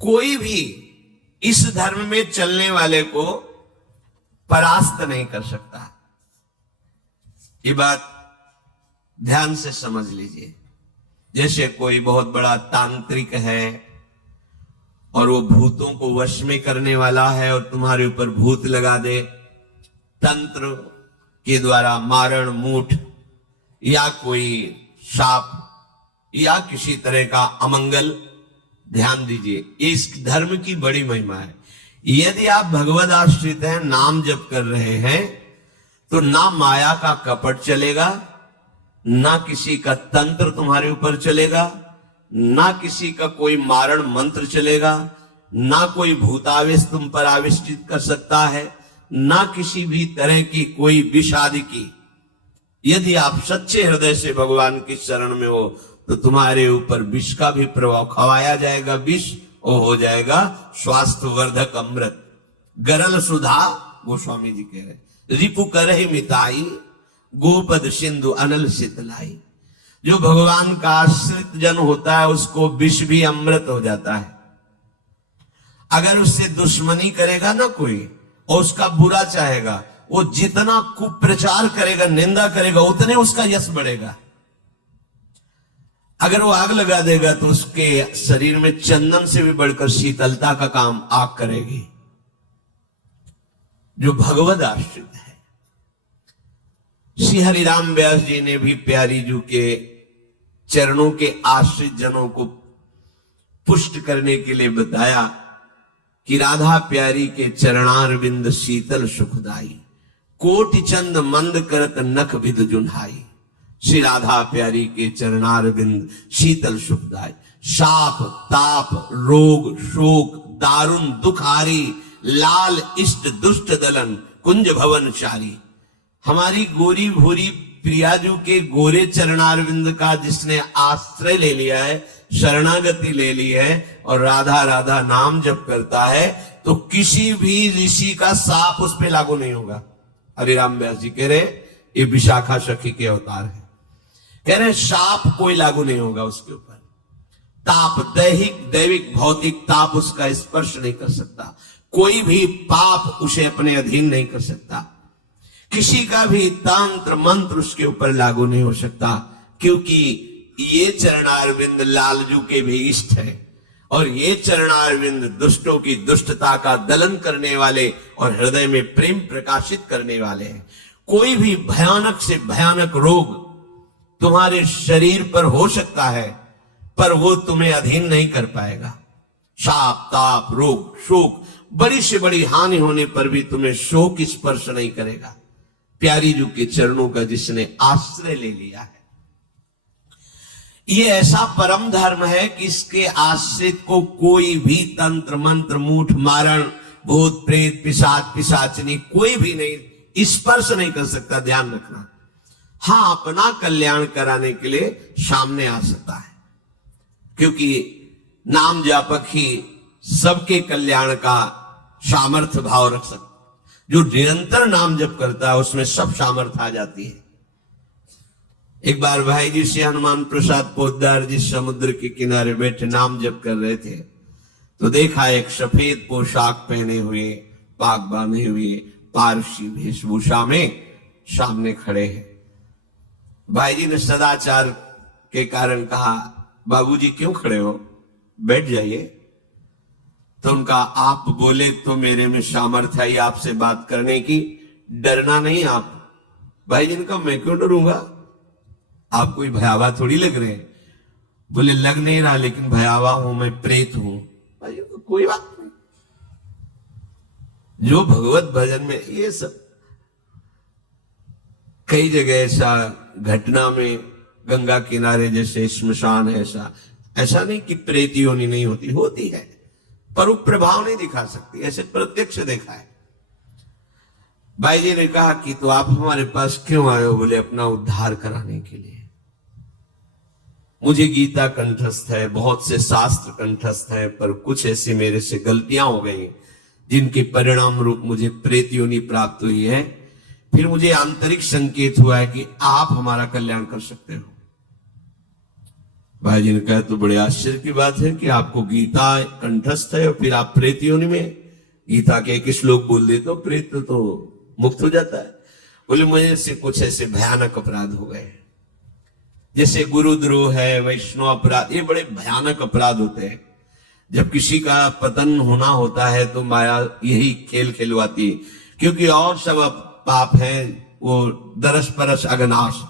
कोई भी इस धर्म में चलने वाले को परास्त नहीं कर सकता। ये बात ध्यान से समझ लीजिए। जैसे कोई बहुत बड़ा तांत्रिक है और वो भूतों को वश में करने वाला है और तुम्हारे ऊपर भूत लगा दे, तंत्र के द्वारा मारण मूठ या कोई शाप या किसी तरह का अमंगल, ध्यान दीजिए, इस धर्म की बड़ी महिमा है। यदि आप भगवद आश्रित हैं, नाम जप कर रहे हैं, तो ना माया का कपट चलेगा, ना किसी का तंत्र तुम्हारे ऊपर चलेगा, ना किसी का कोई मारण मंत्र चलेगा, ना कोई भूतावेश तुम पर आविष्टित कर सकता है, ना किसी भी तरह की कोई विषादी की। यदि आप सच्चे हृदय से भगवान की शरण में हो तो तुम्हारे ऊपर विष का भी प्रभाव खवाया जाएगा, विष वो हो जाएगा स्वास्थ्यवर्धक अमृत। गरल सुधा, गोस्वामी जी कह रहे, रिपु करहि मिताई, गोपद सिंधु अनल शीतलाई। जो भगवान का आश्रित जन होता है उसको विष भी अमृत हो जाता है। अगर उससे दुश्मनी करेगा ना कोई और उसका बुरा चाहेगा, वो जितना कुप्रचार करेगा, निंदा करेगा, उतने उसका यश बढ़ेगा। अगर वो आग लगा देगा तो उसके शरीर में चंदन से भी बढ़कर शीतलता का काम आग करेगी। जो भगवद आश्रित है, श्री हरिराम व्यास जी ने भी प्यारी जी के चरणों के आश्रित जनों को पुष्ट करने के लिए बताया कि राधा प्यारी के चरणारविंद शीतल सुखदाई, कोटि चंद मंद करत नख विद जुन्हाई। श्री राधा प्यारी के चरणारविंद शीतल सुखदाई। शाप ताप रोग शोक दारुण दुखारी, लाल इष्ट दुष्ट दलन कुंज भवन चारी। हमारी गोरी भूरी प्रियाजू के गोरे चरणारविंद का जिसने आश्रय ले लिया है, शरणागति ले ली है और राधा राधा नाम जप करता है, तो किसी भी ऋषि का साप उस पर लागू नहीं होगा। हरिराम व्यास जी कह रहे ये विशाखा सखी के अवतार है, कह रहे शाप कोई लागू नहीं होगा उसके ऊपर। ताप दैहिक दैविक भौतिक ताप उसका स्पर्श नहीं कर सकता। कोई भी पाप उसे अपने अधीन नहीं कर सकता। किसी का भी तंत्र मंत्र उसके ऊपर लागू नहीं हो सकता, क्योंकि ये चरणारविंद लालजू के भी इष्ट है और ये चरणारविंद दुष्टों की दुष्टता का दलन करने वाले और हृदय में प्रेम प्रकाशित करने वाले हैं। कोई भी भयानक से भयानक रोग तुम्हारे शरीर पर हो सकता है, पर वो तुम्हें अधीन नहीं कर पाएगा। शाप ताप रोग शोक, बड़ी से बड़ी हानि होने पर भी तुम्हें शोक स्पर्श नहीं करेगा। प्यारी जू के चरणों का जिसने आश्रय ले लिया है, ये ऐसा परम धर्म है कि इसके आश्रित को कोई भी तंत्र मंत्र मूठ मारण भूत प्रेत पिशाच पिशाचनी कोई भी नहीं स्पर्श नहीं कर सकता। ध्यान रखना। हाँ, अपना कल्याण कराने के लिए सामने आ सकता है, क्योंकि नाम जापक ही सबके कल्याण का सामर्थ्य भाव रख सकता। जो निरंतर नाम जप करता है उसमें सब सामर्थ्य आ जाती है। एक बार भाई जी से हनुमान प्रसाद पोद्दार जी समुद्र के किनारे बैठे नाम जप कर रहे थे, तो देखा एक सफेद पोशाक पहने हुए पाग बांधे हुए पारसी वेशभूषा में सामने खड़े हैं। भाई जी ने सदाचार के कारण कहा, बाबूजी क्यों खड़े हो, बैठ जाइए। तो उनका आप बोले तो मेरे में सामर्थ्य आई आपसे बात करने की, डरना नहीं आप। भाई जी ने कहा मैं क्यों डरूंगा, आप कोई भयावह थोड़ी लग रहे हैं। बोले लग नहीं रहा, लेकिन भयावह हूं, मैं प्रेत हूं। भाई तो कोई बात नहीं, जो भगवत भजन में ये सब कई जगह ऐसा घटना में गंगा किनारे जैसे श्मशान है, ऐसा नहीं कि प्रेत योनि नहीं होती, होती है, पर वो प्रभाव नहीं दिखा सकती। ऐसे प्रत्यक्ष देखा है। भाई जी ने कहा कि तो आप हमारे पास क्यों आए हो? बोले अपना उद्धार कराने के लिए। मुझे गीता कंठस्थ है, बहुत से शास्त्र कंठस्थ है, पर कुछ ऐसी मेरे से गलतियां हो गई जिनके परिणाम रूप मुझे प्रेत योनि प्राप्त हुई है। फिर मुझे आंतरिक संकेत हुआ है कि आप हमारा कल्याण कर सकते हो। भाई जी ने कहा तो बड़े आश्चर्य की बात है कि आपको गीता कंठस्थ है और फिर आप प्रेत योनि में गीता के एक श्लोक बोल दे तो प्रेत तो मुक्त हो जाता है। बोले मुझे से कुछ ऐसे भयानक अपराध हो गए, जैसे गुरुद्रोह है, वैष्णव अपराध, ये बड़े भयानक अपराध होते हैं। जब किसी का पतन होना होता है तो माया यही खेल खिलवाती है, क्योंकि और सब पाप हैं वो दरस परस अगनाश,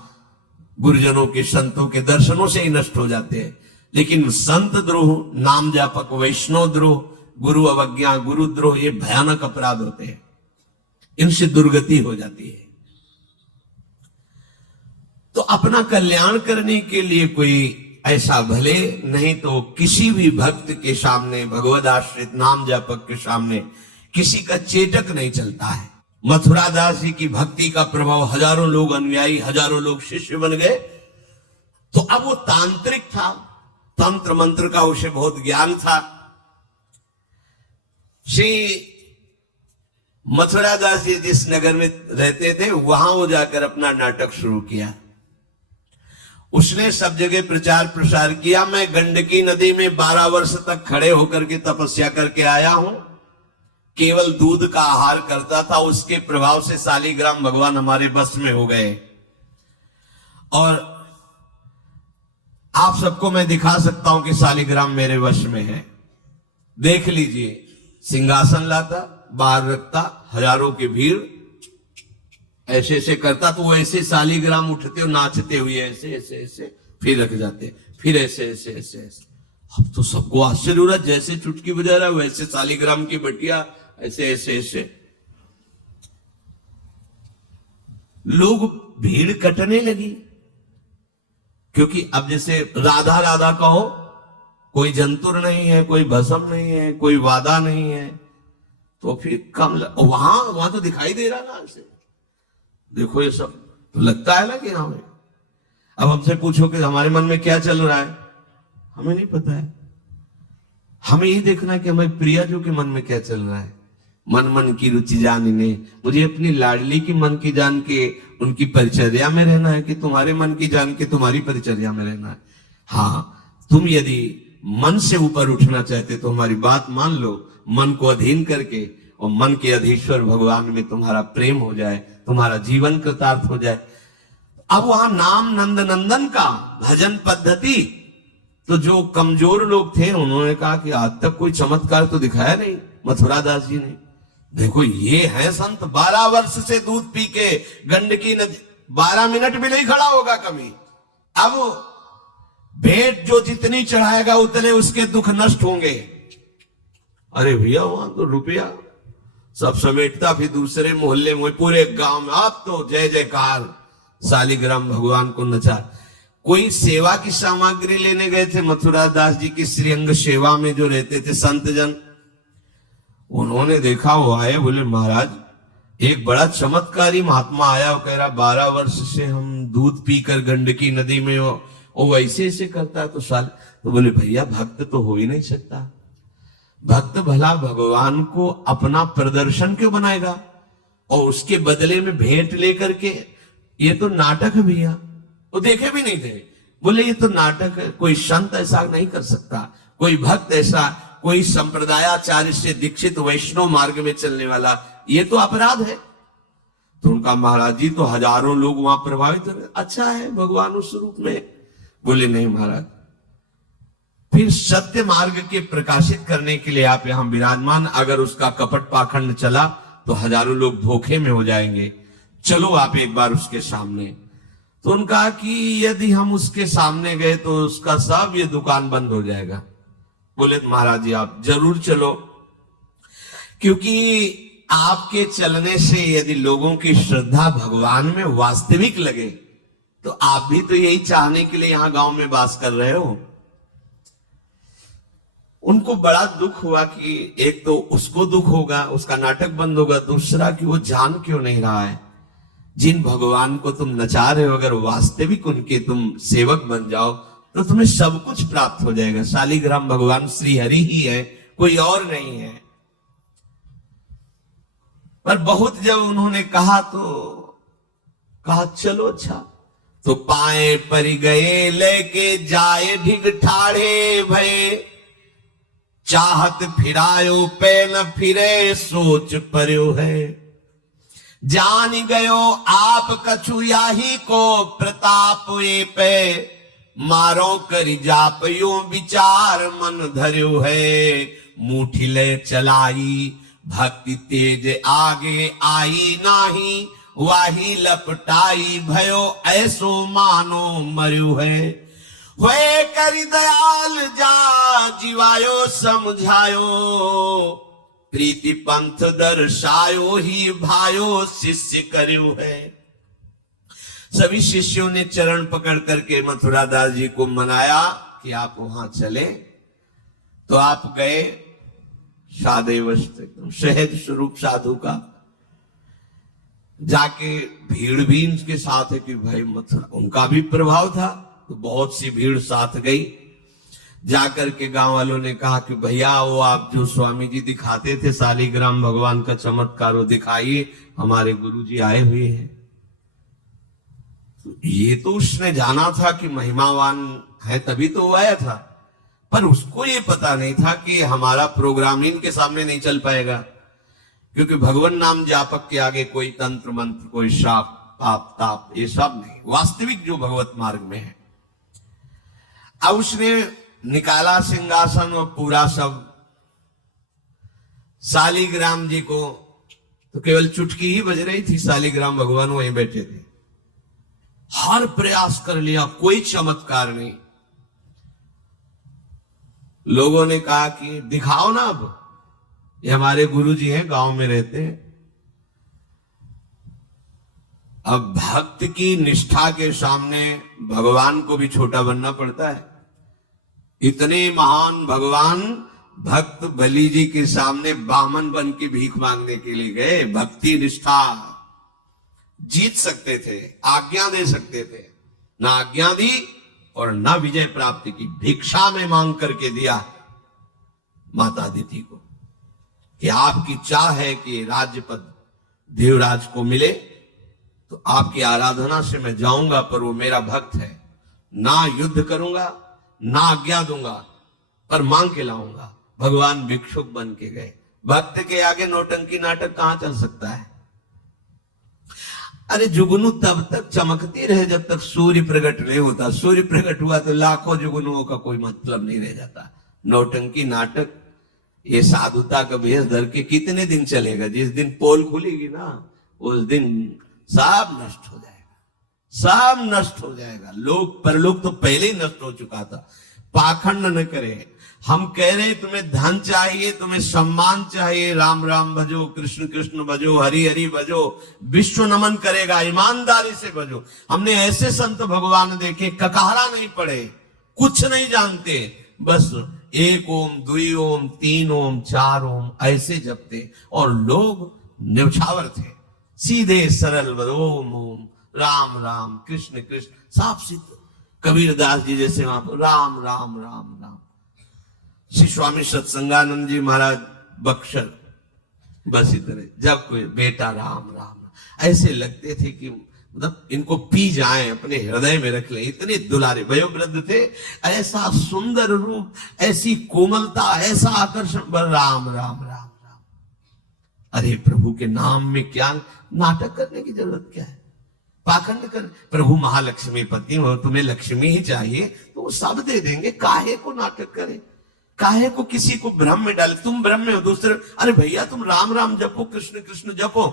गुरुजनों के संतों के दर्शनों से ही नष्ट हो जाते हैं। लेकिन संत द्रोह, नाम जापक, वैष्णव द्रोह, गुरु अवज्ञा, गुरुद्रोह, ये भयानक अपराध होते हैं, इनसे दुर्गति हो जाती है। तो अपना कल्याण करने के लिए कोई ऐसा भले नहीं तो किसी भी भक्त के सामने, भगवद आश्रित नाम जापक के सामने किसी का चेटक नहीं चलता है। मथुरा दास जी की भक्ति का प्रभाव, हजारों लोग अनुयायी, हजारों लोग शिष्य बन गए। तो अब वो तांत्रिक था, तंत्र मंत्र का उसे बहुत ज्ञान था। श्री मथुरा दास जी जिस नगर में रहते थे वहां वो जाकर अपना नाटक शुरू किया। उसने सब जगह प्रचार प्रसार किया। मैं गंडकी नदी में 12 वर्ष तक खड़े होकर के तपस्या करके आया हूं, केवल दूध का आहार करता था, उसके प्रभाव से शालिग्राम भगवान हमारे बस में हो गए। और आप सबको मैं दिखा सकता हूं कि शालिग्राम मेरे वश में है, देख लीजिए। सिंहासन लाता, बाहर रखता, हजारों की भीड़, ऐसे ऐसे करता तो वो ऐसे शालिग्राम उठते और नाचते हुए ऐसे ऐसे ऐसे फिर रख जाते, फिर ऐसे ऐसे ऐसे ऐसे। अब तो सबको आश्चर्य हो रहा, जैसे चुटकी बजा रहा है वैसे शालिग्राम की बटिया ऐसे ऐसे ऐसे। लोग भीड़ कटने लगी, क्योंकि अब जैसे राधा राधा कहो, कोई जंतुर नहीं है, कोई भस्म नहीं है, कोई वादा नहीं है, तो फिर कम वहां तो दिखाई दे रहा ना ऐसे। देखो ये सब तो लगता है ना कि हमें, अब हमसे पूछो कि हमारे मन में क्या चल रहा है, हमें नहीं पता है। हमें यही देखना है कि हमारे प्रिया जो के मन में क्या चल रहा है। मन मन की रुचि जानने, मुझे अपनी लाडली की मन की जान के उनकी परिचर्या में रहना है कि तुम्हारे मन की जान के तुम्हारी परिचर्या में रहना है। हाँ, तुम यदि मन से ऊपर उठना चाहते तो हमारी बात मान लो, मन को अधीन करके, और मन के अधीश्वर भगवान में तुम्हारा प्रेम हो जाए, तुम्हारा जीवन कृतार्थ हो जाए। अब वहां नाम नंद नंदन का भजन पद्धति, तो जो कमजोर लोग थे उन्होंने कहा कि आज तक कोई चमत्कार तो दिखाया नहीं मथुरा दास जी ने। देखो ये है संत, 12 वर्ष से दूध पी के गंडकी नदी, 12 मिनट भी नहीं खड़ा होगा कभी। अब भेंट जो जितनी चढ़ाएगा उतने उसके दुख नष्ट होंगे। अरे भैया वहां तो रुपया सब समेटता, फिर दूसरे मोहल्ले में, पूरे गांव में आप तो जय जयकार, शालिग्राम भगवान को नचा। कोई सेवा की सामग्री लेने गए थे मथुरा दास जी की श्रीअंग सेवा में जो रहते थे संत जन, उन्होंने देखा, वो आए, बोले महाराज एक बड़ा चमत्कारी महात्मा आया, वो कह रहा 12 वर्ष से हम दूध पीकर गंडकी नदी में वो ऐसे ऐसे करता है। तो बोले भैया भक्त तो हो ही नहीं सकता, भक्त भला भगवान को अपना प्रदर्शन क्यों बनाएगा और उसके बदले में भेंट लेकर के, ये तो नाटक है भैया। वो देखे भी नहीं थे, बोले ये तो नाटक है, कोई संत ऐसा नहीं कर सकता, कोई भक्त ऐसा, कोई संप्रदायाचार्य से दीक्षित वैष्णव मार्ग में चलने वाला, ये तो अपराध है। तो उनका महाराज जी तो हजारों लोग वहां प्रभावित हो, अच्छा है भगवान उस रूप में। बोले नहीं महाराज, फिर सत्य मार्ग के प्रकाशित करने के लिए आप यहां विराजमान, अगर उसका कपट पाखंड चला तो हजारों लोग धोखे में हो जाएंगे, चलो आप एक बार उसके सामने। तो उनका कि यदि हम उसके सामने गए तो उसका सब ये दुकान बंद हो जाएगा। बोले महाराज जी आप जरूर चलो, क्योंकि आपके चलने से यदि लोगों की श्रद्धा भगवान में वास्तविक लगे तो आप भी तो यही चाहने के लिए यहां गांव में वास कर रहे हो। उनको बड़ा दुख हुआ कि एक तो उसको दुख होगा, उसका नाटक बंद होगा, दूसरा कि वो जान क्यों नहीं रहा है जिन भगवान को तुम नचा रहे हो, अगर वास्तविक उनके तुम सेवक बन जाओ तो तुम्हें सब कुछ प्राप्त हो जाएगा। शालिग्राम भगवान श्री हरि ही है, कोई और नहीं है। पर बहुत जब उन्होंने कहा तो कहा चलो अच्छा, तो पाए पर गए लेके जाए ढिग ठाढ़े भये, चाहत फिरायो पे न फिरे सोच पर्यो है। जान गयो आप कछु याही को प्रताप ये पे, मारो करि जाप यो विचार मन धर्यो है। मुठी ले चलाई भक्ति तेज आगे आई नाही, वाही लपटाई भयो ऐसो मानो मर्यो है। हुए करि दयाल जा जीवायो समझायो, प्रीति पंथ दर्शायो ही भायो शिष्य कर्यो है। सभी शिष्यों ने चरण पकड़ करके मथुरा दास जी को मनाया कि आप वहां चले। तो आप गए सादे वस्त्र एकदम सहज स्वरूप साधु का, जाके भीड़ भी इनके साथ है कि भाई मथुरा, उनका भी प्रभाव था तो बहुत सी भीड़ साथ गई। जाकर के गांव वालों ने कहा कि भैया वो आप जो स्वामी जी दिखाते थे शालिग्राम भगवान का चमत्कार वो दिखाइए, हमारे गुरुजी आए हुए हैं। तो ये तो उसने जाना था कि महिमावान है तभी तो वो आया था, पर उसको ये पता नहीं था कि हमारा प्रोग्राम इनके सामने नहीं चल पाएगा, क्योंकि भगवान नाम जापक के आगे कोई तंत्र मंत्र, कोई शाप पाप ताप ये सब नहीं, वास्तविक जो भगवत मार्ग में है। अब उसने निकाला सिंहासन और पूरा सब, शालिग्राम जी को तो केवल चुटकी ही बज रही थी, शालिग्राम भगवान वहीं बैठे थे। हर प्रयास कर लिया, कोई चमत्कार नहीं। लोगों ने कहा कि दिखाओ ना, अब ये हमारे गुरुजी हैं, गांव में रहते हैं। अब भक्त की निष्ठा के सामने भगवान को भी छोटा बनना पड़ता है। इतने महान भगवान भक्त बलि जी के सामने बामन बन के भीख मांगने के लिए गए। भक्ति निष्ठा जीत सकते थे, आज्ञा दे सकते थे, ना आज्ञा दी और ना विजय प्राप्ति की, भिक्षा में मांग करके दिया माता अदिति को कि आपकी चाह है कि राज्य पद देवराज को मिले, तो आपकी आराधना से मैं जाऊंगा, पर वो मेरा भक्त है, ना युद्ध करूंगा ना आज्ञा दूंगा, पर मांग के लाऊंगा। भगवान भिक्षुक बन के गए। भक्त के आगे नौटंकी नाटक कहां चल सकता है? अरे जुगनू तब तक चमकती रहे जब तक सूर्य प्रकट नहीं होता। सूर्य प्रकट हुआ तो लाखों जुगनुओं का कोई मतलब नहीं रह जाता। नौटंकी नाटक, ये साधुता का भेष धर के कितने दिन चलेगा? जिस दिन पोल खुलेगी ना, उस दिन सब नष्ट हो जाएगा, सब नष्ट हो जाएगा। लोग परलोक तो पहले ही नष्ट हो चुका था। पाखंड न करे। हम कह रहे हैं तुम्हें धन चाहिए, तुम्हें सम्मान चाहिए, राम राम भजो, कृष्ण कृष्ण भजो, हरि हरि भजो, विश्व नमन करेगा, ईमानदारी से भजो। हमने ऐसे संत भगवान देखे, ककारा नहीं पड़े, कुछ नहीं जानते, बस एक ओम, दुई ओम, तीन ओम, चार ओम ऐसे जपते, और लोग न्यौछावर थे, सीधे सरल ओम ओम, राम राम, कृष्ण कृष्ण, साफ सीधे। कबीरदास जी जैसे वहां पर राम राम राम राम। श्री स्वामी सत्संगानंद जी महाराज बक्सर, बस इतने, जब कोई बेटा राम राम, ऐसे लगते थे कि मतलब इनको पी जाए, अपने हृदय में रख ले, इतने दुलारे वयोवृद्ध थे। ऐसा सुंदर रूप, ऐसी कोमलता, ऐसा आकर्षण, राम राम राम राम। अरे प्रभु के नाम में क्या नाटक करने की जरूरत क्या है? पाखंड कर। प्रभु महालक्ष्मी पति हो, तुम्हें लक्ष्मी ही चाहिए तो वो सब दे देंगे, काहे को नाटक करे, काहे को किसी को भ्रम में डाले? तुम भ्रम में हो, दूसरे, अरे भैया तुम राम राम जपो, कृष्ण कृष्ण जपो,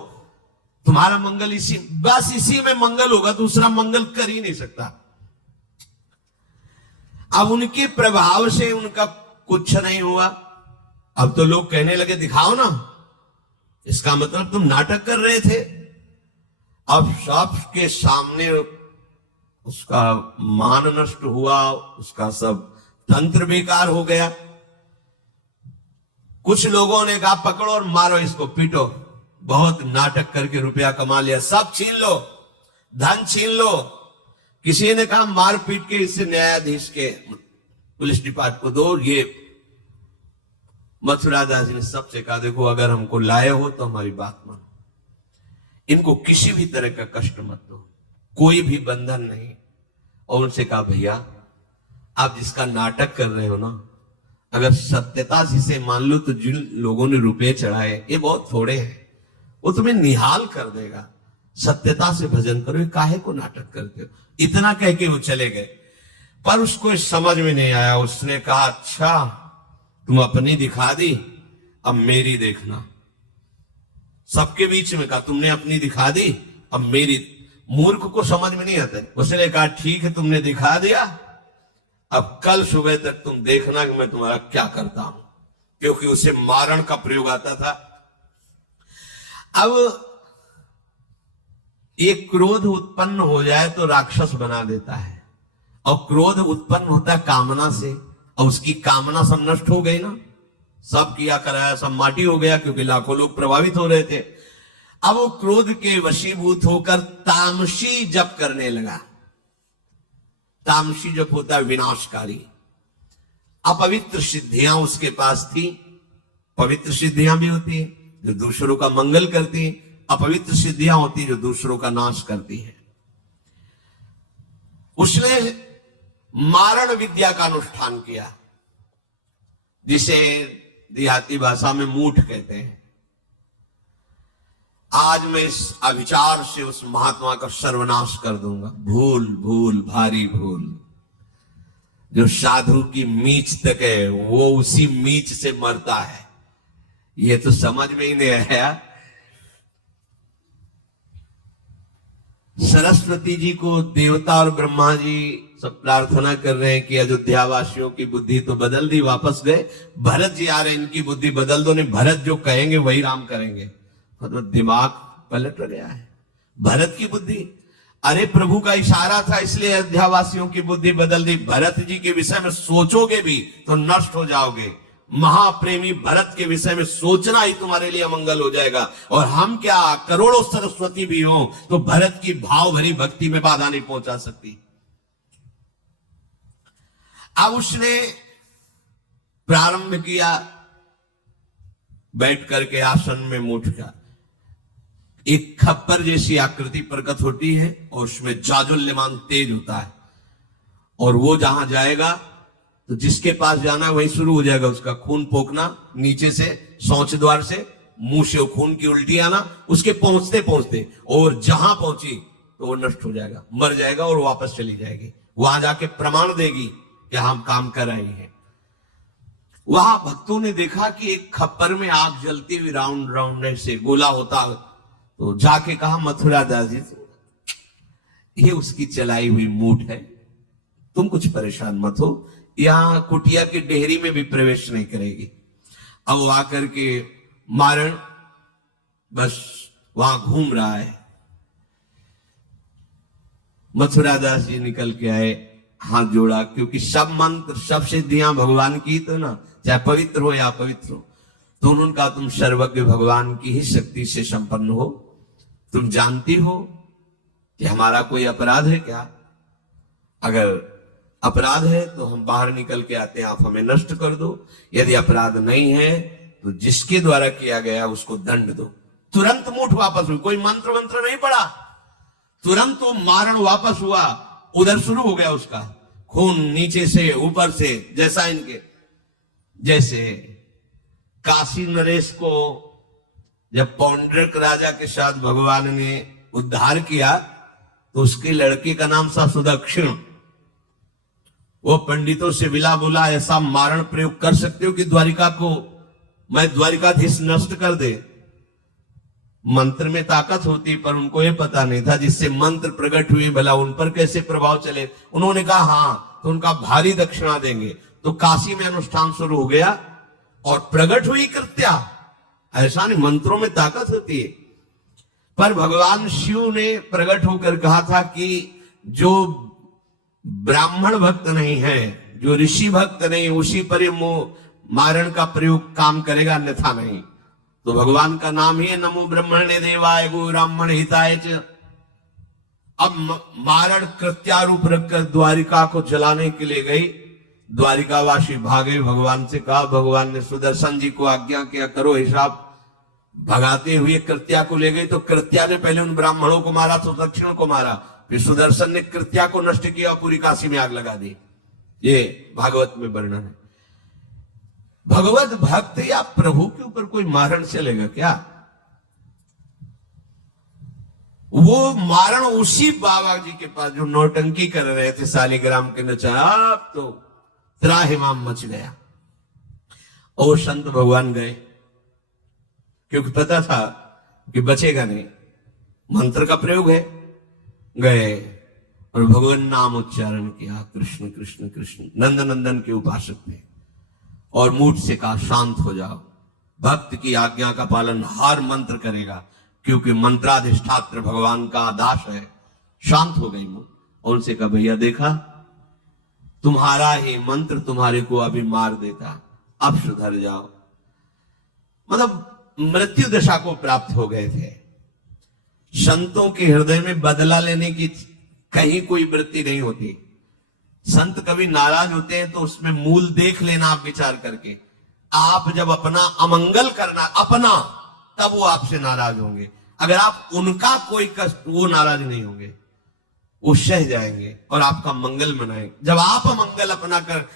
तुम्हारा मंगल इसी, बस इसी में मंगल होगा, दूसरा मंगल कर ही नहीं सकता। अब उनके प्रभाव से उनका कुछ नहीं हुआ। अब तो लोग कहने लगे दिखाओ ना, इसका मतलब तुम नाटक कर रहे थे। अब सबके सामने उसका मान नष्ट हुआ, उसका सब तंत्र बेकार हो गया। कुछ लोगों ने कहा पकड़ो और मारो इसको, पीटो, बहुत नाटक करके रुपया कमा लिया, सब छीन लो, धन छीन लो। किसी ने कहा मार पीट के इससे न्यायाधीश के पुलिस डिपार्टमेंट को दो। ये मथुरा दास ने सबसे कहा देखो अगर हमको लाए हो तो हमारी बात मानो, इनको किसी भी तरह का कष्ट मत दो, कोई भी बंधन नहीं, और उनसे कहा, भैया आप जिसका नाटक कर रहे हो ना, अगर सत्यता से मान लो तो जिन लोगों ने रुपए चढ़ाए ये बहुत थोड़े हैं, वो तुम्हें निहाल कर देगा। सत्यता से भजन करो, ये काहे को नाटक करते हो। इतना कह के वो चले गए। पर उसको समझ में नहीं आया। उसने कहा, अच्छा तुम अपनी दिखा दी, अब मेरी देखना। सबके बीच में कहा, तुमने अपनी दिखा दी, अब मेरी। मूर्ख को समझ में नहीं आता। उसने कहा, ठीक है तुमने दिखा दिया, अब कल सुबह तक तुम देखना कि मैं तुम्हारा क्या करता हूं। क्योंकि उसे मारण का प्रयोग आता था। अब एक क्रोध उत्पन्न हो जाए तो राक्षस बना देता है, और क्रोध उत्पन्न होता है कामना से, और उसकी कामना सब नष्ट हो गई ना, सब किया कराया सब माटी हो गया, क्योंकि लाखों लोग प्रभावित हो रहे थे। अब वो क्रोध के वशीभूत होकर तामसी जप करने लगा। तामसी जप होता है विनाशकारी। अपवित्र सिद्धियां उसके पास थी। पवित्र सिद्धियां भी होती है जो दूसरों का मंगल करती है, अपवित्र सिद्धियां होती है जो दूसरों का नाश करती है। उसने मारण विद्या का अनुष्ठान किया, जिसे देहाती भाषा में मूठ कहते हैं। आज मैं इस अविचार से उस महात्मा का सर्वनाश कर दूंगा। भूल भूल भारी भूल। जो साधु की मीच तक है वो उसी मीच से मरता है, ये तो समझ में ही नहीं आया। सरस्वती जी को देवता और ब्रह्मा जी सब प्रार्थना कर रहे हैं कि अयोध्या वासियों की बुद्धि तो बदल दी, वापस गए। भरत जी आ रहे, इनकी बुद्धि बदल दो, नहीं भरत जो कहेंगे वही राम करेंगे। मतलब दिमाग पलट गया है भरत की बुद्धि। अरे प्रभु का इशारा था, इसलिए अयोध्या वासियों की बुद्धि बदल दी। भरत जी के विषय में सोचोगे भी तो नष्ट हो जाओगे। महाप्रेमी भरत के विषय में सोचना ही तुम्हारे लिए अमंगल हो जाएगा। और हम क्या, करोड़ों सरस्वती भी हो तो भरत की भाव भरी भक्ति में बाधा नहीं पहुंचा सकती। अब उसने प्रारंभ किया, बैठ करके आसन में मूठ का एक खप्पर जैसी आकृति प्रकट होती है, और उसमें जाज्वल्यमान तेज होता है। और वो जहां जाएगा तो जिसके पास जाना है वहीं शुरू हो जाएगा उसका खून पोकना, नीचे से शौच द्वार से मुंह से खून की उल्टी आना, उसके पहुंचते पहुंचते, और जहां पहुंची तो वो नष्ट हो जाएगा, मर जाएगा और वापस चली जाएगी। वहां जाके प्रमाण देगी कि हम काम कर रहे हैं। वहां भक्तों ने देखा कि एक खप्पर में आग जलती हुई राउंड राउंड से गोला होता, तो जाके कहा मथुरा दास जी, ये उसकी चलाई हुई मूठ है, तुम कुछ परेशान मत हो, यहां कुटिया की डेहरी में भी प्रवेश नहीं करेगी। अब वो आकर के मारण बस वहां घूम रहा है। मथुरा दास जी निकल के आए, हाथ जोड़ा, क्योंकि सब मंत्र सब सिद्धियां भगवान की, तो ना चाहे पवित्र हो या अपवित्र हो, तो उन्होंने कहा तुम सर्वज्ञ भगवान की ही शक्ति से संपन्न हो, तुम जानती हो कि हमारा कोई अपराध है क्या? अगर अपराध है तो हम बाहर निकल के आते हैं, आप हमें नष्ट कर दो। यदि अपराध नहीं है तो जिसके द्वारा किया गया उसको दंड दो। तुरंत मूठ वापस हुई, कोई मंत्र मंत्र नहीं पड़ा, तुरंत वो मारण वापस हुआ। उधर शुरू हो गया उसका खून, नीचे से ऊपर से, जैसा इनके जैसे काशी नरेश को जब पौंड्रक राजा के साथ भगवान ने उद्धार किया तो उसके लड़के का नाम था सुदक्षिण। वो पंडितों से विला बोला, ऐसा मारण प्रयोग कर सकते हो कि द्वारिका को मैं द्वारिकाधीश नष्ट कर दे। मंत्र में ताकत होती, पर उनको यह पता नहीं था जिससे मंत्र प्रकट हुए भला उन पर कैसे प्रभाव चले। उन्होंने कहा हाँ, तो उनका भारी दक्षिणा देंगे। तो काशी में अनुष्ठान शुरू हो गया और प्रकट हुई कृत्या। ऐसा नहीं, मंत्रों में ताकत होती है। पर भगवान शिव ने प्रकट होकर कहा था कि जो ब्राह्मण भक्त नहीं है, जो ऋषि भक्त नहीं, उसी पर ये मारण का प्रयोग काम करेगा, अन्यथा नहीं। तो भगवान का नाम ही है नमो ब्रह्मणे देवाय गो ब्राह्मण हिताय च। अब मारण कृत्यारूप रखकर द्वारिका को जलाने के लिए गई। द्वारिकावासी भागे, भगवान से कहा, भगवान ने सुदर्शन जी को आज्ञा किया करो हिसाब। भगाते हुए कृत्या को ले गए तो कृत्या ने पहले उन ब्राह्मणों को मारा, तो दक्षिण को मारा। फिर सुदर्शन ने कृत्या को नष्ट किया और पूरी काशी में आग लगा दी। ये भागवत में वर्णन है। भगवत भक्त या प्रभु के ऊपर कोई मारण चलेगा क्या? वो मारण उसी बाबा जी के पास जो नौटंकी कर रहे थे शालिग्राम के नचा, अब तो त्राहिमाम मच गया। और संत भगवान गए, क्योंकि पता था कि बचेगा नहीं, मंत्र का प्रयोग है। गए और भगवान नाम उच्चारण किया, कृष्ण कृष्ण कृष्ण। नंद नंदन के उपासक थे और मूठ से कहा शांत हो जाओ, भक्त की आज्ञा का पालन हर मंत्र करेगा, क्योंकि मंत्राधिष्ठात्र भगवान का आदेश है। शांत हो गई मूठ। और उनसे कहा भैया देखा, तुम्हारा ही मंत्र तुम्हारे को अभी मार देता, अब सुधर जाओ। मतलब मृत्यु दशा को प्राप्त हो गए थे। संतों के हृदय में बदला लेने की कहीं कोई वृत्ति नहीं होती। संत कभी नाराज होते हैं तो उसमें मूल देख लेना आप विचार करके। आप जब अपना अमंगल करना अपना, तब वो आपसे नाराज होंगे। अगर आप उनका कोई कष्ट, वो नाराज नहीं होंगे, वो सह जाएंगे और आपका मंगल मनाएंगे। जब आप अमंगल अपना कर